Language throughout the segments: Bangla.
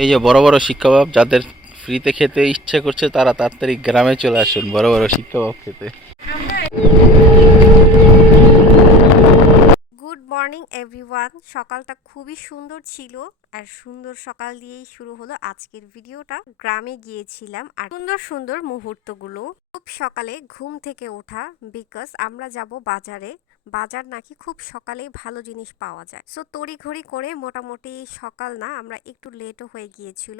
এই যে বড় বড় শিক কাবাব, যাদের ফ্রিতে খেতে ইচ্ছে করছে তারা তাড়াতাড়ি গ্রামে চলে আসুন বড় বড় শিক কাবাব খেতে। Good morning everyone. সকালটা খুবই সুন্দর ছিল আর সুন্দর সকাল দিয়েই শুরু হলো আজকের ভিডিওটা। গ্রামে গিয়েছিলাম আর সুন্দর সুন্দর মুহূর্তগুলো। খুব সকালে ঘুম থেকে ওঠা, বিকজ আমরা যাব বাজারে। বাজার নাকি খুব সকালেই ভালো জিনিস পাওয়া যায়, সো তড়িঘড়ি করে মোটামুটি সকাল না, আমরা একটু লেটও হয়ে গিয়েছিল।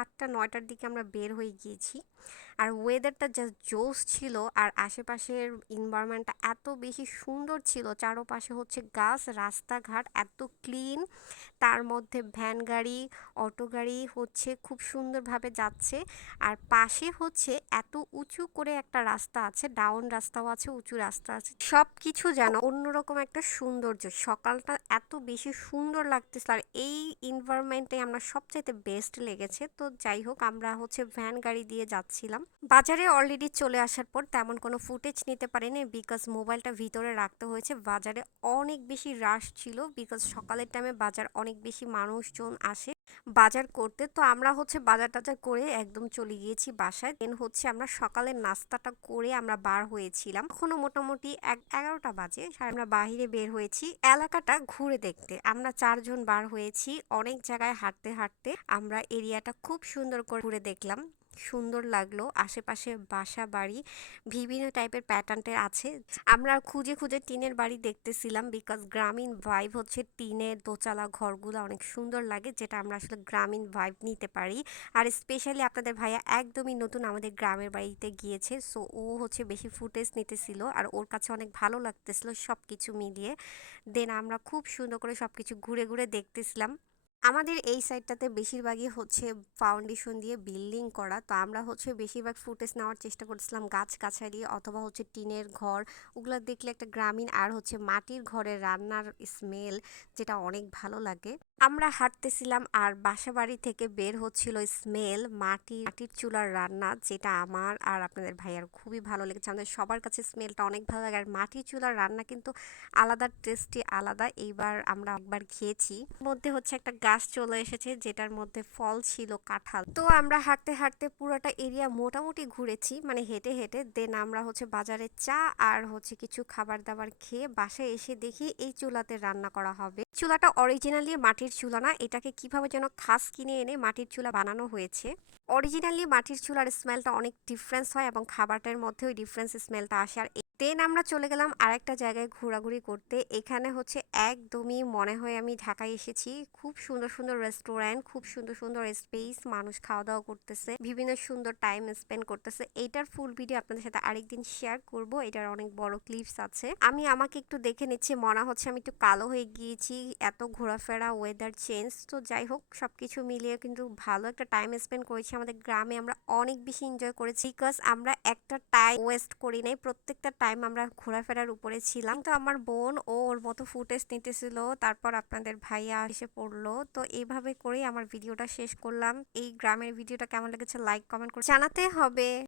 8টা 9টার দিকে আমরা বের হয়ে গিয়েছি। আর ওয়েদারটা জাস্ট জোস ছিল, আর আশেপাশের এনভায়রনমেন্টটা এত বেশি সুন্দর ছিল। চারপাশে হচ্ছে গাছ, রাস্তাঘাট এত ক্লিন, তার মধ্যে ভ্যান গাড়ি, অটো গাড়ি হচ্ছে খুব সুন্দরভাবে যাচ্ছে। আর পাশে হচ্ছে এত উঁচু করে একটা রাস্তা আছে, ডাউন রাস্তাও আছে, উঁচু রাস্তা আছে, সব কিছু যেন অন্যরকম একটা সৌন্দর্য। সকালটা এত বেশি সুন্দর লাগতেছিল, আর এই এনভায়রনমেন্টে আমরা সবচাইতে বেস্ট লেগেছে। তো যাই হোক, আমরা হচ্ছে ভ্যান গাড়ি দিয়ে যাচ্ছিলাম বাজারে। অলরেডি চলে আসার পর তেমন কোনো ফুটেজ নিতে পারিনি, বিকজ মোবাইলটা ভিতরে রাখতে হয়েছে। বাজারে অনেক বেশি রাশ ছিল, বিকজ সকালের টাইমে বাজার অনেক বেশি মানুষজন আসে বাজার করতে। তো আমরা হচ্ছে বাজার টাজার করে একদম চলে গিয়েছি বাসায়। দেন হচ্ছে আমরা সকালের নাস্তাটা করে আমরা বার হয়েছিলাম। এখনো মোটামুটি 11টা বাজে, আমরা বাহিরে বের হয়েছি এলাকাটা ঘুরে দেখতে। আমরা 4 জন বার হয়েছি। অনেক জায়গায় হাঁটতে হাঁটতে আমরা এরিয়াটা খুব সুন্দর করে ঘুরে দেখলাম। সুন্দর লাগলো, আশেপাশে বাসা বাড়ি বিভিন্ন টাইপের প্যাটার্নের আছে। আমরা খুঁজে খুঁজে টিনের বাড়ি দেখতেছিলাম, বিকজ গ্রামীণ ভাইব হচ্ছে টিনের দোতলা ঘরগুলো অনেক সুন্দর লাগে, যেটা আমরা আসলে গ্রামীণ ভাইব নিতে পারি। আর স্পেশালি আপনাদের ভাইয়া একদমই নতুন আমাদের গ্রামের বাড়িতে গিয়েছে, সো ও হচ্ছে বেশি ফুটেজ নিতেছিল, আর ওর কাছে অনেক ভালো লাগতেছিল সব কিছু মিলিয়ে। দেন আমরা খুব সুন্দর করে সব কিছু ঘুরে ঘুরে দেখতেছিলাম। আমাদের এই সাইডটাতে বেশিরভাগই হচ্ছে ফাউন্ডেশন দিয়ে বিল্ডিং করা, তো আমরা হচ্ছে বেশিরভাগ ফুটেজ নেওয়ার চেষ্টা করছিলাম গাছগাছালি অথবা হচ্ছে টিনের ঘর। ওগুলো দেখলে একটা গ্রামীণ আর হচ্ছে মাটির ঘরের রান্নার স্মেল, যেটা অনেক ভালো লাগে। আমরা হাঁটতেছিলাম আর বাসা বাড়ি থেকে বের হচ্ছিল স্মেল মাটির চুলার রান্না, যেটা আমার আর আপনাদের ভাইয়ার খুবই ভালো লেগেছে। আমাদের সবার কাছে স্মেলটা অনেক ভালো লাগে, আর মাটির চুলার রান্না কিন্তু আলাদা টেস্টি আলাদা। এইবার আমরা একবার খেয়েছি, মধ্যে হচ্ছে একটা গাছ চলে এসেছে যেটার মধ্যে ফল ছিল কাঁঠাল। তো আমরা হাঁটতে হাঁটতে পুরোটা এরিয়া মোটামুটি ঘুরেছি, মানে হেঁটে হেঁটে। দেন আমরা হচ্ছে বাজারে চা আর হচ্ছে কিছু খাবার দাবার খেয়ে বাসায় এসে দেখি এই চুলাতে রান্না করা হবে। চুলাটা অরিজিনালি মাটির চুলা না, এটাকে কিভাবে যেন খাস কিনে এনে মাটির চুলা বানানো হয়েছে। অরিজিনালি মাটির চুলার স্মেলটা অনেক ডিফারেন্স হয় এবং খাবারটার মধ্যে ওই ডিফারেন্স স্মেলটা আসে। আর দেন আমরা চলে গেলাম আরেকটা জায়গায় ঘোরাঘুরি করতে। এখানে হচ্ছে একদমই মনে হয় আমি ঢাকায় এসেছি। খুব সুন্দর সুন্দর রেস্টুরেন্ট, খুব সুন্দর সুন্দর স্পেস, মানুষ খাওয়া দাওয়া করতেছে, বিভিন্ন সুন্দর টাইম স্পেন্ড করতেছে। এইটার ফুল ভিডিও আপনাদের সাথে আরেকদিন শেয়ার করব, এটার অনেক বড় ক্লিপস আছে। আমি আমাকে একটু দেখে নিচ্ছি, মনে হচ্ছে আমি একটু কালো হয়ে গিয়েছি, এত ঘোরাফেরা, ওয়েদার চেঞ্জ। তো যাই হোক, সবকিছু মিলিয়ে কিন্তু ভালো একটা টাইম স্পেন্ড করেছি আমাদের গ্রামে। আমরা অনেক বেশি এনজয় করেছি, বিকজ আমরা একটা টাইম ওয়েস্ট করি নাই, প্রত্যেকটা টাইম আমরা ঘোরাফেরার উপরে ছিলাম। তো আমার বোন ও ওর মতো ফুটেজ নিতেছিল, তারপর আপনাদের ভাইয়া এসে পড়লো। তো এইভাবে করেই আমার ভিডিওটা শেষ করলাম। এই গ্রামের ভিডিওটা কেমন লেগেছে লাইক কমেন্ট করে জানাতে হবে।